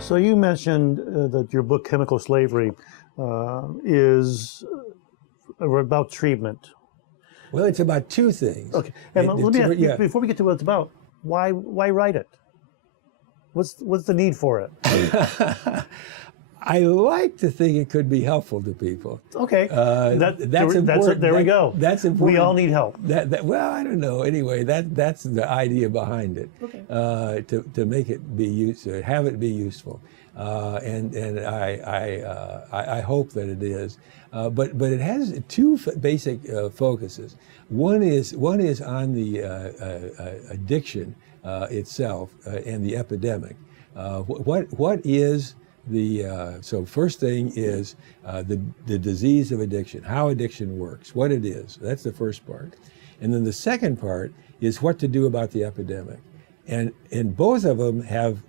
So you mentioned that your book, Chemical Slavery, is about treatment. Well, it's about two things. Okay, and let me ask, before we get to what it's about, why write it? What's the need for it? I like to think it could be helpful to people. Okay, that's important. There we go. That's important. We all need help. Well, I don't know. Anyway, that's the idea behind it. Okay. To make it be useful, have it be useful, and I hope that it is. But it has two basic focuses. One is on the addiction itself and the epidemic. What is so first thing is the disease of addiction, how addiction works, what it is. That's the first part. And then the second part is what to do about the epidemic. And both of them have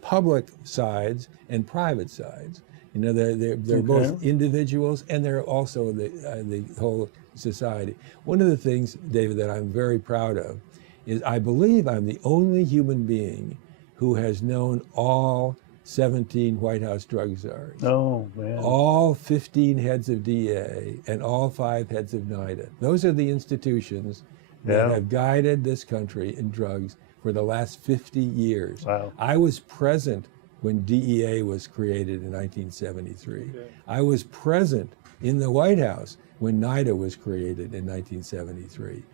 public sides and private sides. You know, they're okay. Both individuals and they're also the whole society. One of the things, David, that I'm very proud of is I believe I'm the only human being who has known all 17 White House drug czars, oh, man. all 15 heads of DA, and all 5 heads of NIDA. Those are the institutions that have guided this country in drugs for the last 50 years. Wow. I was present when DEA was created in 1973. Okay. I was present in the White House when NIDA was created in 1973.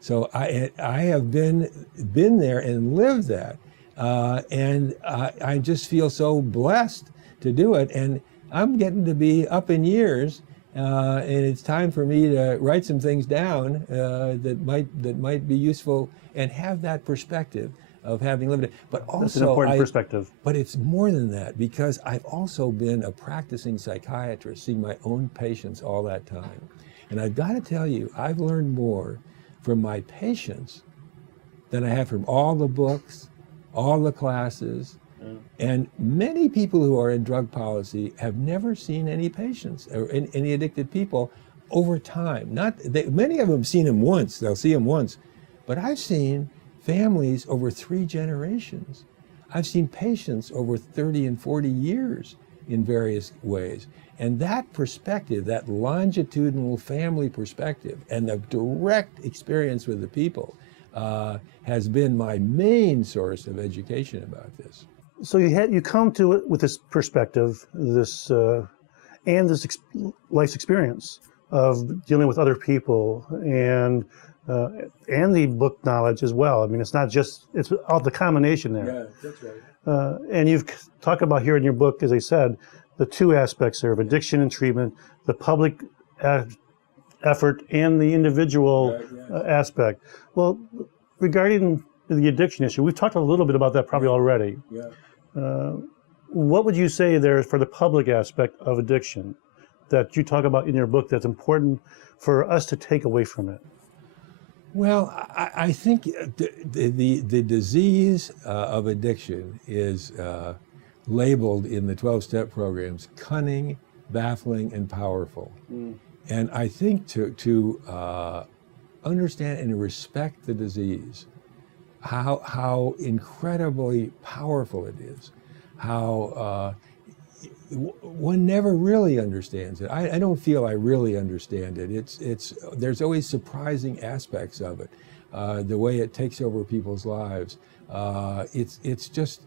So I have been there and lived that. And I just feel so blessed to do it. And I'm getting to be up in years, and it's time for me to write some things down that might be useful and have that perspective of having lived it. But also, that's an important perspective. But it's more than that, because I've also been a practicing psychiatrist, seeing my own patients all that time. And I've got to tell you, I've learned more from my patients than I have from all the books, all the classes, and many people who are in drug policy have never seen any patients or any addicted people over time. Many of them have seen them once, they'll see them once, but I've seen families over 3 generations. I've seen patients over 30 and 40 years in various ways. And that perspective, that longitudinal family perspective and the direct experience with the people has been my main source of education about this. So you come to it with this perspective, this life's experience of dealing with other people, and the book knowledge as well. I mean, it's not just, it's all the combination there. Yeah, that's right. And you've talked about here in your book, as I said, the 2 aspects there of addiction and treatment, the public effort and the individual aspect. Well, regarding the addiction issue, we've talked a little bit about that probably already. Yeah. What would you say there for the public aspect of addiction that you talk about in your book that's important for us to take away from it? Well, I think the disease of addiction is labeled in the 12-step programs cunning, baffling, and powerful. And I think to understand and respect the disease, how incredibly powerful it is, how one never really understands it. I don't feel I really understand it. There's always surprising aspects of it, the way it takes over people's lives. It's just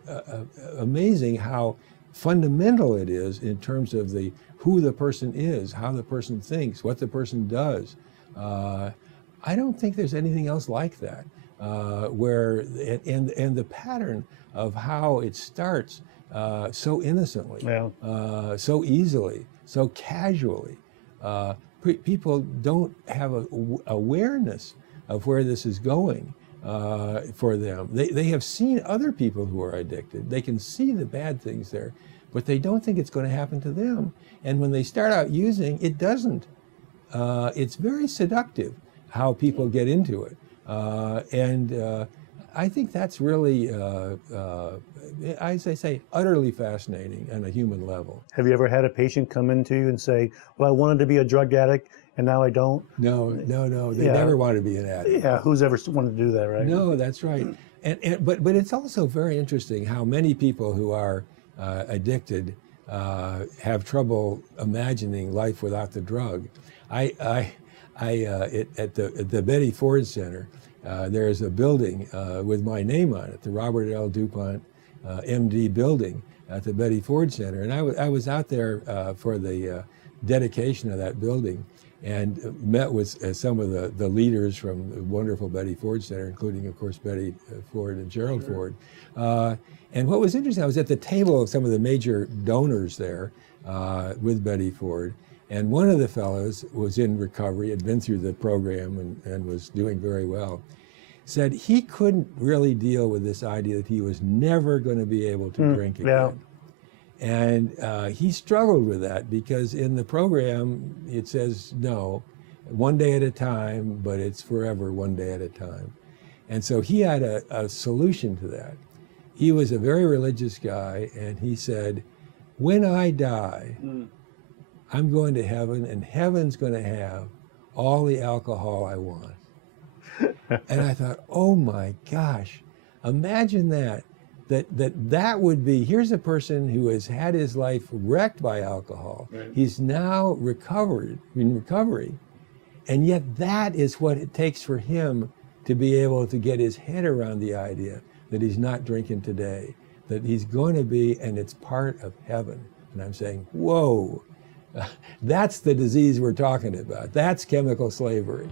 amazing how fundamental it is in terms of who the person is, how the person thinks, what the person does. I don't think there's anything else like that, and the pattern of how it starts so innocently, so easily, so casually. People don't have awareness of where this is going for them. They have seen other people who are addicted. They can see the bad things there, but they don't think it's going to happen to them. And when they start out using, it doesn't. It's very seductive how people get into it. And I think that's really, as I say, utterly fascinating on a human level. Have you ever had a patient come into you and say, well, I wanted to be a drug addict, and now I don't. No. They Yeah. never want to be an addict. Yeah, who's ever wanted to do that, right? No, that's right. But it's also very interesting how many people who are addicted have trouble imagining life without the drug. At the Betty Ford Center, there is a building with my name on it, the Robert L. DuPont MD building at the Betty Ford Center. And I was out there for the dedication of that building and met with some of the leaders from the wonderful Betty Ford Center, including, of course, Betty Ford and Gerald Ford. And what was interesting, I was at the table of some of the major donors there with Betty Ford. And one of the fellows was in recovery, had been through the program and was doing very well, said he couldn't really deal with this idea that he was never going to be able to drink again. Yeah. And he struggled with that because in the program it says, no, one day at a time, but it's forever one day at a time. And so he had a solution to that. He was a very religious guy, and he said, when I die, I'm going to heaven, and heaven's going to have all the alcohol I want. And I thought, oh my gosh, imagine that would be, here's a person who has had his life wrecked by alcohol. Right. He's now in recovery, and yet that is what it takes for him to be able to get his head around the idea that he's not drinking today, that he's going to be, and it's part of heaven. And I'm saying, whoa, that's the disease we're talking about. That's chemical slavery.